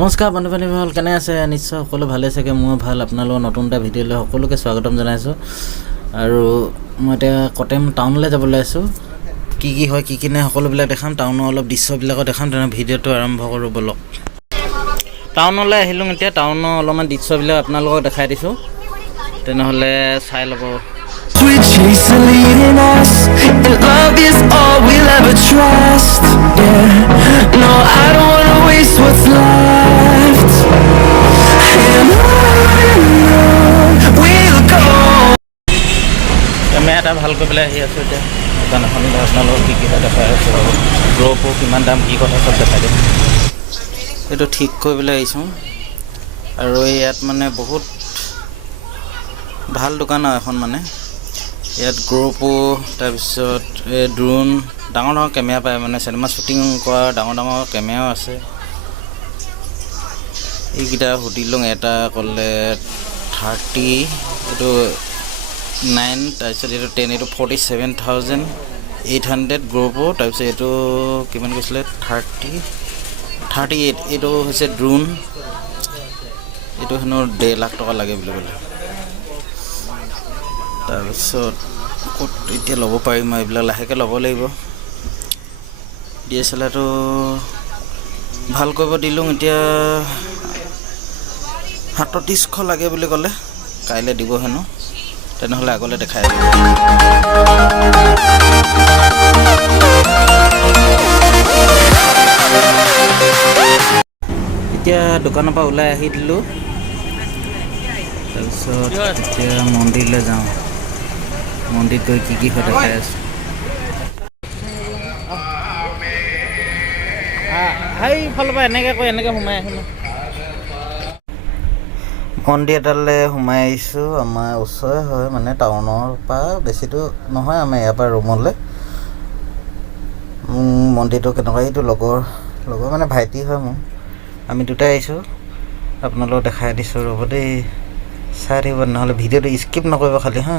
নমস্কাৰ বন্ধু-বান্ধৱীসকল, কেনে আছে? নিশ্চয় সকলো ভালে চাগে। মই ভাল। আপোনালোকৰ নতুন এটা ভিডিঅ'লৈ সকলোকে স্বাগতম জনাইছোঁ। আৰু মই এতিয়া কটেম টাউনলৈ যাবলৈ আছোঁ। কি হয় কি নাই সকলোবিলাক দেখাম। টাউনৰ অলপ দৃশ্যবিলাকো দেখাম। তেনে ভিডিঅ'টো আৰম্ভ কৰোঁ ব'লক। টাউনলৈ আহিলোঁ এতিয়া। টাউনৰ অলপমান দৃশ্যবিলাক আপোনালোকক দেখাই দিছোঁ, তেনেহ'লে চাই ল'ব। We're chasing, leading us, and love is all we'll ever trust. Yeah, no, I don't wanna waste what's left. And on we'll go. Camera এটা ভাল কৰি পেলাই আহি আছোঁ এতিয়া। দোকান এখন আপোনালোকক কি হয় দেখাই আছোঁ। ৰ'পো কিমান দাম, কি কথা চব দেখাই দিম। এইটো ঠিক কৰিবলৈ আহিছোঁ। আৰু ইয়াত মানে বহুত ভাল দোকান আৰু এখন মানে। ইয়াত গ্ৰ'পো, তাৰপিছত ড্ৰোন, ডাঙৰ কেমেৰা পায় মানে। চিনেমা শ্বুটিং কৰা ডাঙৰ কেমেৰাও আছে। এইকেইটা সুধিলোঁ, এটা ক'লে 30, এইটো 9, তাৰপিছত এইটো 10, এইটো 47,800 গ্ৰ'পো। তাৰপিছত এইটো কিমান কৈছিলে, 38, এইটো হৈছে ড্ৰোন। এইটো হেনো 1.5 লাখ টকা লাগে বুলি ক'লে। তাৰপিছত ক'ত এতিয়া ল'ব পাৰিম মই, এইবিলাক লাহেকৈ ল'ব লাগিব। DSLRটো ভাল কৰিব দিলোঁ। এতিয়া 3700 লাগে বুলি ক'লে, কাইলৈ দিব হেনো। তেনেহ'লে আগলৈ দেখাই দিম। এতিয়া দোকানৰ পৰা ওলাই আহি দিলোঁ। তাৰপিছত এতিয়া মন্দিৰলৈ যাওঁ। মন্দিৰত গৈ কি হয় দেখাই আছোঁ। সেইফালৰ পৰা এনেকৈ সোমাই আহিম। মন্দিৰ এটালৈ সোমাই আহিছোঁ। আমাৰ ওচৰে হয় মানে, টাউনৰ পৰা বেছিটো নহয়। আমাৰ ইয়াৰ পৰা ৰুমলৈ মন্দিৰটো কেনেকুৱা, এইটো লগৰ মানে ভাইটি হয় মোৰ। আমি দুটাই আহিছোঁ। আপোনালোকক দেখাই দিছোঁ, ৰ'ব দেই, চাই থাকিব, নহ'লে ভিডিঅ'টো স্কিপ নকৰিব খালি হা।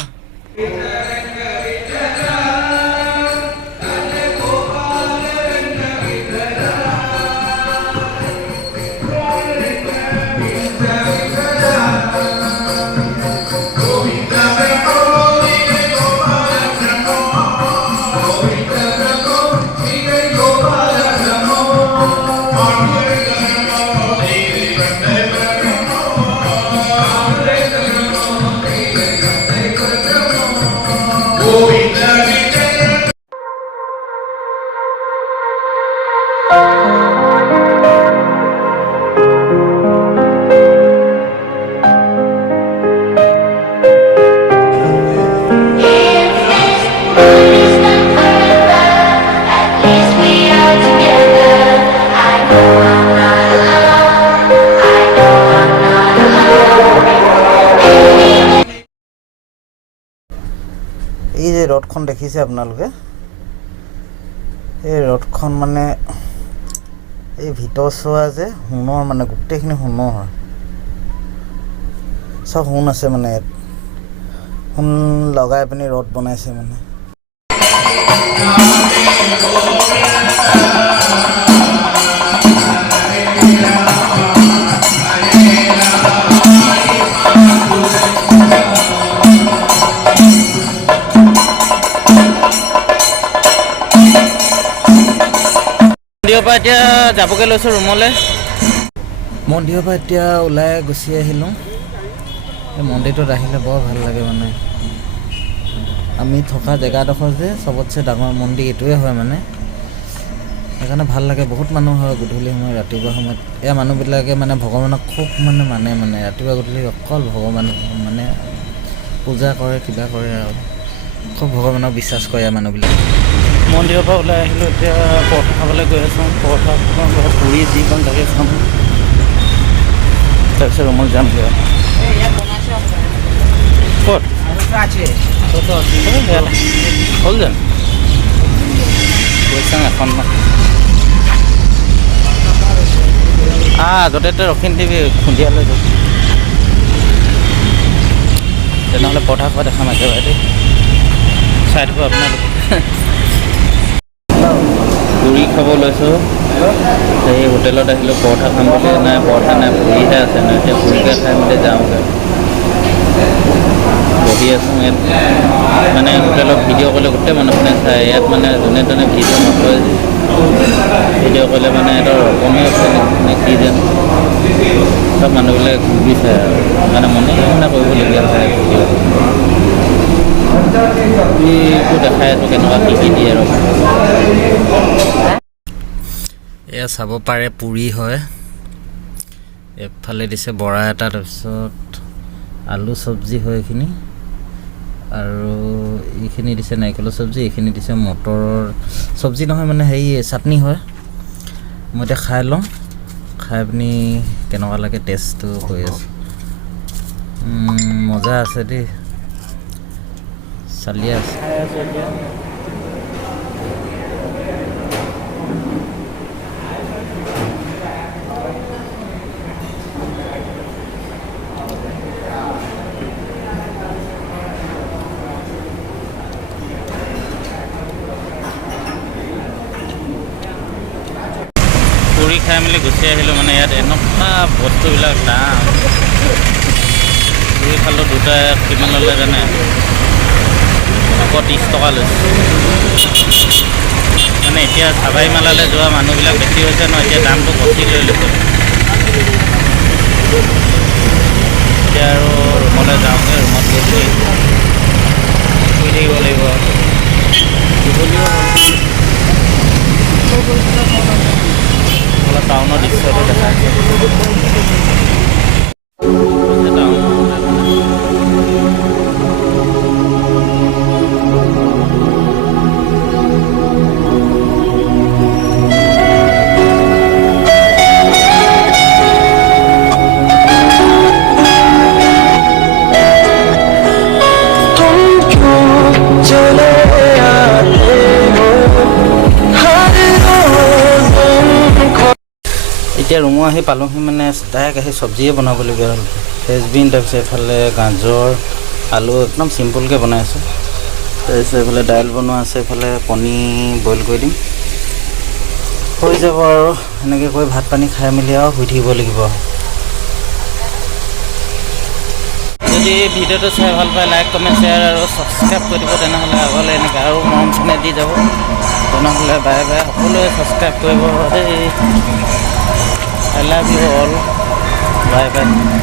এই যে ৰথখন দেখিছে আপোনালোকে, এই ৰথখন মানে এই ভিতৰ চোৱা যে সোণৰ, মানে গোটেইখিনি সোণৰ হয়। চব সোণ আছে মানে, ইয়াত সোণ লগাই পিনি ৰথ বনাইছে মানে। মন্দিৰৰ পৰা এতিয়া যাবগৈ লৈছোঁ ৰুমলৈ। মন্দিৰৰ পৰা এতিয়া ওলাই গুচি আহিলোঁ। এই মন্দিৰটোত আহিলে বৰ ভাল লাগে মানে। আমি থকা জেগাডোখৰ যে চবতছে ডাঙৰ মন্দিৰ এইটোৱে হয় মানে, সেইকাৰণে ভাল লাগে। বহুত মানুহ হয় গধূলি সময়ত, ৰাতিপুৱা সময়ত। এয়া মানুহবিলাকে মানে ভগৱানক খুব মানে ৰাতিপুৱা গধূলি অকল ভগৱান মানে পূজা কৰে, কিবা কৰে আৰু খুব ভগৱানক বিশ্বাস কৰে মানুহবিলাকে। মন্দিৰৰ পৰা ওলাই আহিলোঁ। এতিয়া পৰঠা খাবলৈ গৈ আছোঁ। পৰঠা পুৰি যিকণ তাকে খাম, তাৰপিছত ৰুমত যামগৈ। ক'ত হ'ল জানো? গৈ চাওঁ এখন য'তে ত'তে ৰখি নিদিবি, খুন্দিয়ালৈ যাবি। তেনেহ'লে পৰঠা খোৱা দেখাম একেবাৰে দেই, চাই দিব আপোনালোকে। পুৰি খাব লৈছোঁ। এই হোটেলত আহিলোঁ পৰঠা খাম বুলি নাই পৰঠা নাই পুৰিহে আছে ন এতিয়া পুৰিকে খাই মেলি যাওঁগৈ বহি আছোঁ ইয়াত মানে হোটেলত ভিডিঅ' কৰিলে গোটেই মানুহখিনে চাই ইয়াত মানে যোনে তোনে ভিডিঅ' নকৰে যে ভিডিঅ' কৰিলে মানে সিহঁতৰ ৰকমেই নে কি যেন চব মানুহবিলাক ঘূৰি চায় আৰু মানে মনে মানে কৰিবলগীয়া হয় ভিডিঅ' এইটো দেখাই আছোঁ কেনেকুৱা কি দিয়ে আৰু এয়া চাব পাৰে পুৰি হয় এফালে দিছে বৰা এটা তাৰপিছত আলু চব্জি হয় এইখিনি আৰু এইখিনি দিছে নাৰিকলৰ চব্জি এইখিনি দিছে মটৰৰ চব্জি নহয় মানে হেৰি চাটনি হয় মই এতিয়া খাই লওঁ খাই পিনি কেনেকুৱা লাগে টেষ্টটো কৰি আছোঁ মজা আছে দেই চালিয়া আছে পুৰি খাই মেলি গুচি আহিলোঁ মানে ইয়াত এনেকুৱা বস্তুবিলাক দাম পুৰি খালোঁ দুটা কিমান ল'লে জানে 130 টকা লৈছে মানে এতিয়া চাবাই মেলালৈ যোৱা মানুহবিলাক বেছি হৈছে ন এতিয়া দামটো কচি লৈ লৈছে এতিয়া আৰু ৰুমলৈ যাওঁগৈ ৰুমত গৈ শুই থাকিব লাগিব টাউনৰ দৃশ্যটো দেখাইছে এতিয়া ৰুমো আহি পালোঁহি মানে ডাইৰেক্ট আহি চব্জিয়ে বনাবলগীয়া হ'ল ফ্ৰেঞ্চবিন তাৰপিছত এইফালে গাজৰ আলু একদম চিম্পুলকৈ বনাই আছোঁ তাৰপিছত এইফালে দাইল বনোৱা আছে এইফালে কণী বইল কৰি দিম হৈ যাব আৰু এনেকৈ কৰি ভাত পানী খাই মেলি আৰু শুই থাকিব লাগিব যদি ভিডিঅ'টো চাই ভাল পায় লাইক কমেণ্ট শ্বেয়াৰ আৰু ছাবস্ক্ৰাইব কৰি দিব তেনেহ'লে আগলৈ এনেকৈ আৰু মৰম চেনেহ দি যাব তেনেহ'লে বাই বাই সকলোৱে ছাবস্ক্ৰাইব কৰিব দেই I love you all. Bye bye.